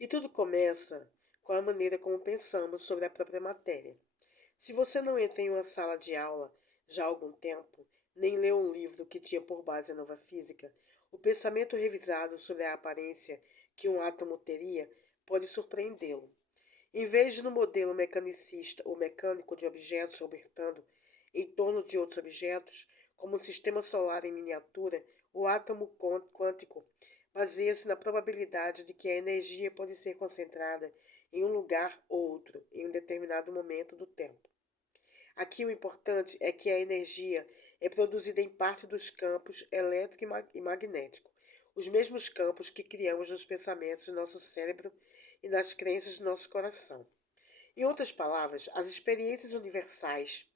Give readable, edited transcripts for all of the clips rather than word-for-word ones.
E tudo começa com a maneira como pensamos sobre a própria matéria. Se você não entra em uma sala de aula já há algum tempo, nem leu um livro que tinha por base a nova física, o pensamento revisado sobre a aparência que um átomo teria pode surpreendê-lo. Em vez de no modelo mecanicista ou mecânico de objetos orbitando em torno de outros objetos, como o sistema solar em miniatura, o átomo quântico baseia-se na probabilidade de que a energia pode ser concentrada em um lugar ou outro em um determinado momento do tempo. Aqui o importante é que a energia é produzida em parte dos campos elétrico e magnético, os mesmos campos que criamos nos pensamentos do nosso cérebro e nas crenças do nosso coração. Em outras palavras, as experiências universais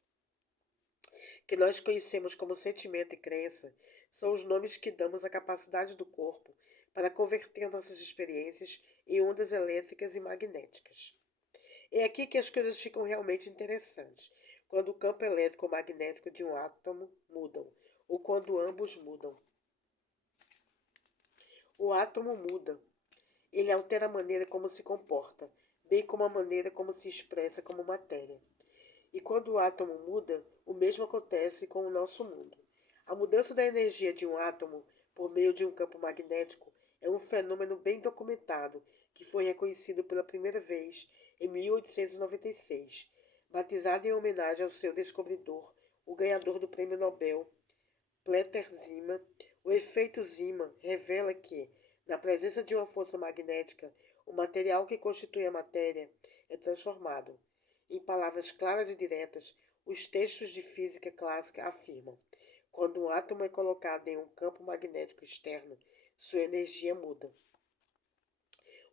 que nós conhecemos como sentimento e crença são os nomes que damos à capacidade do corpo para converter nossas experiências em ondas elétricas e magnéticas. É aqui que as coisas ficam realmente interessantes, quando o campo elétrico ou magnético de um átomo mudam, ou quando ambos mudam. O átomo muda. Ele altera a maneira como se comporta, bem como a maneira como se expressa como matéria. E quando o átomo muda, o mesmo acontece com o nosso mundo. A mudança da energia de um átomo por meio de um campo magnético é um fenômeno bem documentado que foi reconhecido pela primeira vez em 1896, batizado em homenagem ao seu descobridor, o ganhador do Prêmio Nobel, Peter Zeeman. O efeito Zeeman revela que, na presença de uma força magnética, o material que constitui a matéria é transformado. Em palavras claras e diretas, os textos de física clássica afirmam: quando um átomo é colocado em um campo magnético externo, sua energia muda.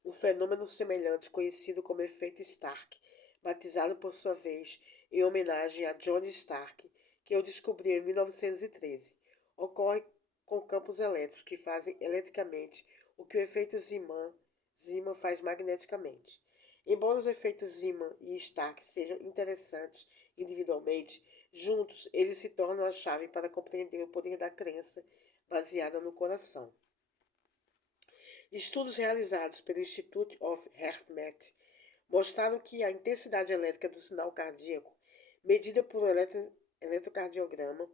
Um fenômeno semelhante, conhecido como efeito Stark, batizado por sua vez em homenagem a John Stark, que o descobriu em 1913, ocorre com campos elétricos que fazem eletricamente o que o efeito Zeeman faz magneticamente. Embora os efeitos Zeeman e Stark sejam interessantes individualmente, juntos eles se tornam a chave para compreender o poder da crença baseada no coração. Estudos realizados pelo Institute of HeartMath mostraram que a intensidade elétrica do sinal cardíaco, medida por um eletrocardiograma,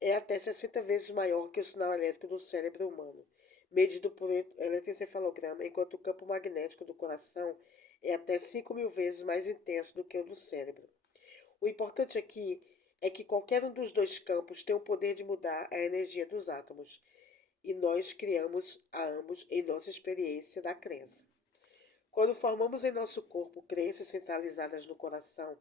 é até 60 vezes maior que o sinal elétrico do cérebro humano, medido por eletroencefalograma, enquanto o campo magnético do coração é até 5.000 vezes mais intenso do que o do cérebro. O importante aqui é que qualquer um dos dois campos tem o poder de mudar a energia dos átomos, e nós criamos a ambos em nossa experiência da crença. Quando formamos em nosso corpo crenças centralizadas no coração,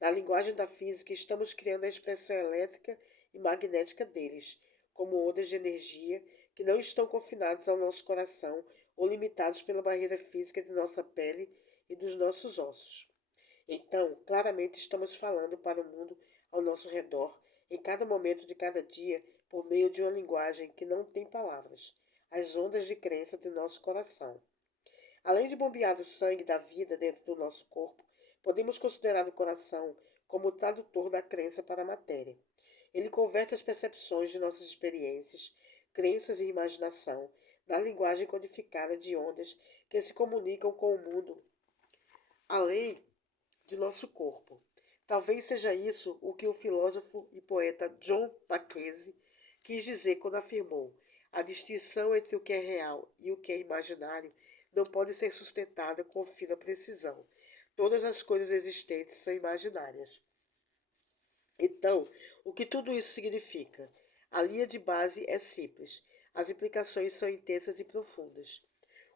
na linguagem da física, estamos criando a expressão elétrica e magnética deles, como ondas de energia que não estão confinadas ao nosso coração ou limitados pela barreira física de nossa pele e dos nossos ossos. Então, claramente estamos falando para o mundo ao nosso redor, em cada momento de cada dia, por meio de uma linguagem que não tem palavras, as ondas de crença de nosso coração. Além de bombear o sangue da vida dentro do nosso corpo, podemos considerar o coração como o tradutor da crença para a matéria. Ele converte as percepções de nossas experiências, crenças e imaginação na linguagem codificada de ondas que se comunicam com o mundo além de nosso corpo. Talvez seja isso o que o filósofo e poeta John Mackenzie quis dizer quando afirmou: a distinção entre o que é real e o que é imaginário não pode ser sustentada com fina precisão. Todas as coisas existentes são imaginárias. Então, o que tudo isso significa? A linha de base é simples. As implicações são intensas e profundas.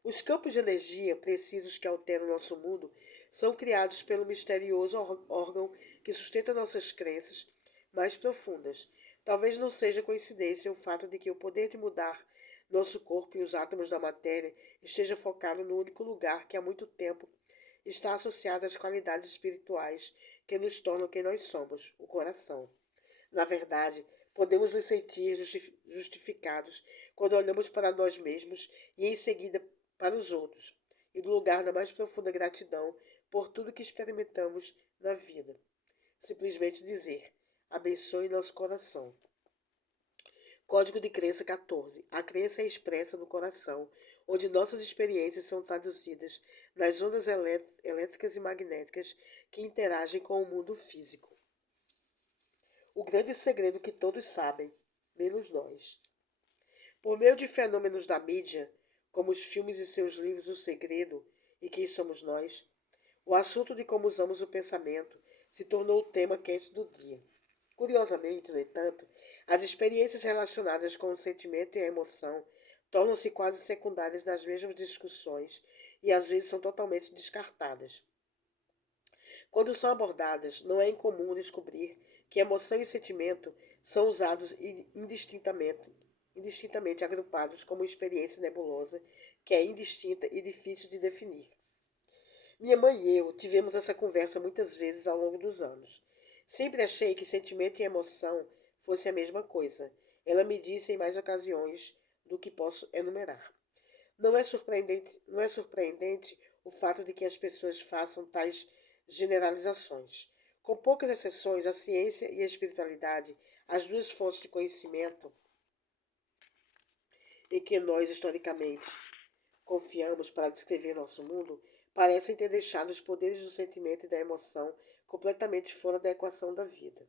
Os campos de energia precisos que alteram nosso mundo são criados pelo misterioso órgão que sustenta nossas crenças mais profundas. Talvez não seja coincidência o fato de que o poder de mudar nosso corpo e os átomos da matéria esteja focado no único lugar que há muito tempo está associado às qualidades espirituais que nos tornam quem nós somos, o coração. Na verdade, podemos nos sentir justificados quando olhamos para nós mesmos e em seguida para os outros, e do lugar da mais profunda gratidão por tudo que experimentamos na vida. Simplesmente dizer: abençoe nosso coração. Código de crença 14. A crença é expressa no coração, onde nossas experiências são traduzidas nas ondas elétricas e magnéticas que interagem com o mundo físico. O grande segredo que todos sabem, menos nós. Por meio de fenômenos da mídia, como os filmes e seus livros O Segredo e Quem Somos Nós, o assunto de como usamos o pensamento se tornou o tema quente do dia. Curiosamente, no entanto, as experiências relacionadas com o sentimento e a emoção tornam-se quase secundárias nas mesmas discussões e às vezes são totalmente descartadas. Quando são abordadas, não é incomum descobrir que emoção e sentimento são usados indistintamente agrupados como experiência nebulosa que é indistinta e difícil de definir. Minha mãe e eu tivemos essa conversa muitas vezes ao longo dos anos. Sempre achei que sentimento e emoção fossem a mesma coisa. Ela me disse em mais ocasiões do que posso enumerar. Não é surpreendente o fato de que as pessoas façam tais generalizações. Com poucas exceções, a ciência e a espiritualidade, as duas fontes de conhecimento em que nós historicamente confiamos para descrever nosso mundo, parecem ter deixado os poderes do sentimento e da emoção completamente fora da equação da vida.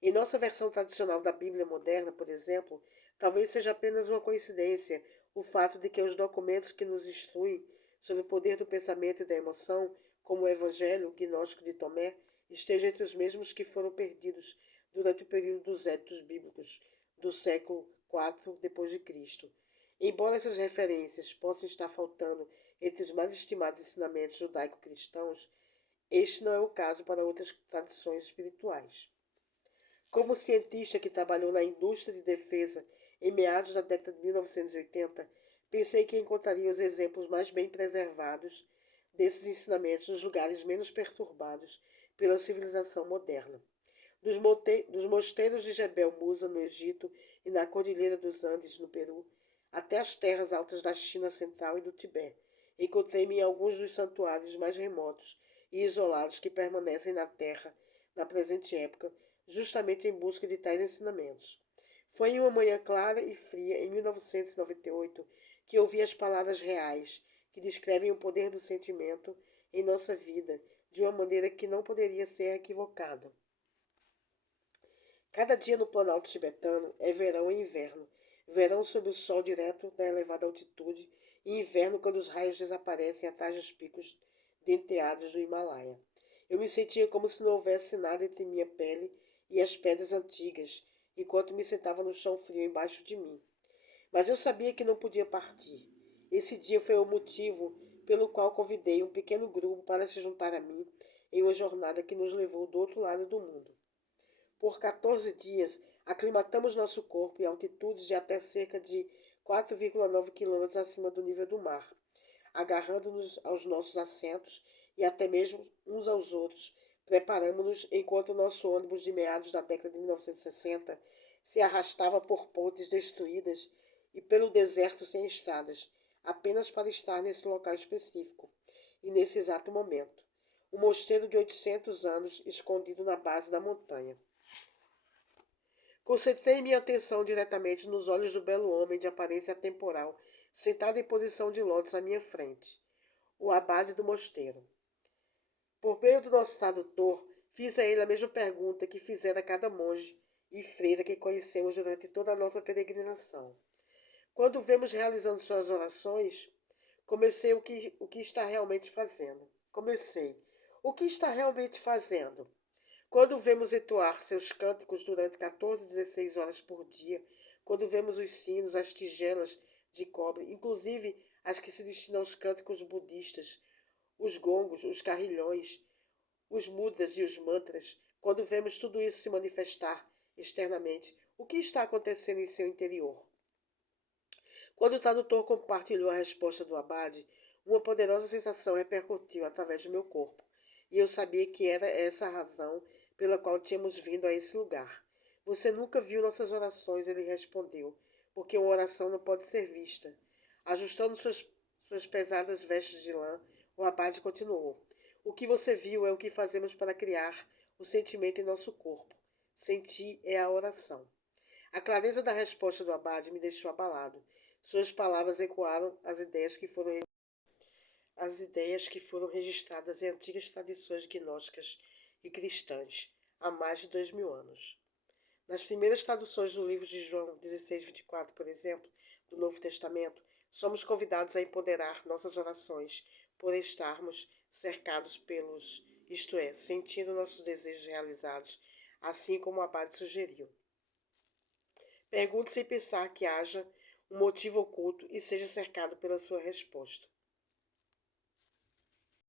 Em nossa versão tradicional da Bíblia moderna, por exemplo, talvez seja apenas uma coincidência o fato de que os documentos que nos instruem sobre o poder do pensamento e da emoção, como o Evangelho gnóstico de Tomé, estejam entre os mesmos que foram perdidos durante o período dos éditos bíblicos do século IV depois de Cristo. Embora essas referências possam estar faltando entre os mais estimados ensinamentos judaico-cristãos, este não é o caso para outras tradições espirituais. Como cientista que trabalhou na indústria de defesa em meados da década de 1980, pensei que encontraria os exemplos mais bem preservados desses ensinamentos nos lugares menos perturbados pela civilização moderna. Dos mosteiros de Jebel Musa, no Egito, e na Cordilheira dos Andes, no Peru, até as terras altas da China Central e do Tibete, encontrei-me em alguns dos santuários mais remotos e isolados que permanecem na Terra na presente época, justamente em busca de tais ensinamentos. Foi em uma manhã clara e fria, em 1998, que ouvi as palavras reais que descrevem o poder do sentimento em nossa vida de uma maneira que não poderia ser equivocada. Cada dia no Planalto tibetano é verão e inverno. Verão sob o sol direto da elevada altitude e inverno quando os raios desaparecem atrás dos picos denteados do Himalaia. Eu me sentia como se não houvesse nada entre minha pele e as pedras antigas, enquanto me sentava no chão frio embaixo de mim. Mas eu sabia que não podia partir. Esse dia foi o motivo pelo qual convidei um pequeno grupo para se juntar a mim em uma jornada que nos levou do outro lado do mundo. Por 14 dias, aclimatamos nosso corpo em altitudes de até cerca de 4,9 quilômetros acima do nível do mar, agarrando-nos aos nossos assentos e até mesmo uns aos outros. Preparamos-nos enquanto o nosso ônibus de meados da década de 1960 se arrastava por pontes destruídas e pelo deserto sem estradas, apenas para estar nesse local específico e nesse exato momento. Um mosteiro de 800 anos escondido na base da montanha. Concentrei minha atenção diretamente nos olhos do belo homem de aparência atemporal, sentado em posição de lótus à minha frente, o abade do mosteiro. Por meio do nosso tradutor, fiz a ele a mesma pergunta que fizera a cada monge e freira que conhecemos durante toda a nossa peregrinação. Quando vemos realizando suas orações, comecei o que está realmente fazendo. O que está realmente fazendo? Quando vemos entoar seus cânticos durante 14, 16 horas por dia, quando vemos os sinos, as tigelas de cobre, inclusive as que se destinam aos cânticos budistas, os gongos, os carrilhões, os mudras e os mantras, quando vemos tudo isso se manifestar externamente, o que está acontecendo em seu interior? Quando o tradutor compartilhou a resposta do abade, uma poderosa sensação repercutiu através do meu corpo, e eu sabia que era essa a razão pela qual tínhamos vindo a esse lugar. Você nunca viu nossas orações, ele respondeu, porque uma oração não pode ser vista. Ajustando suas pesadas vestes de lã, o abade continuou. O que você viu é o que fazemos para criar o sentimento em nosso corpo. Sentir é a oração. A clareza da resposta do abade me deixou abalado. Suas palavras ecoaram as ideias que foram registradas em antigas tradições gnósticas e cristãs há mais de 2000 anos. Nas primeiras traduções do livro de João 16:24, por exemplo, do Novo Testamento, somos convidados a empoderar nossas orações por estarmos cercados pelos, isto é, sentindo nossos desejos realizados, assim como o abade sugeriu. Pergunte sem pensar que haja um motivo oculto e seja cercado pela sua resposta.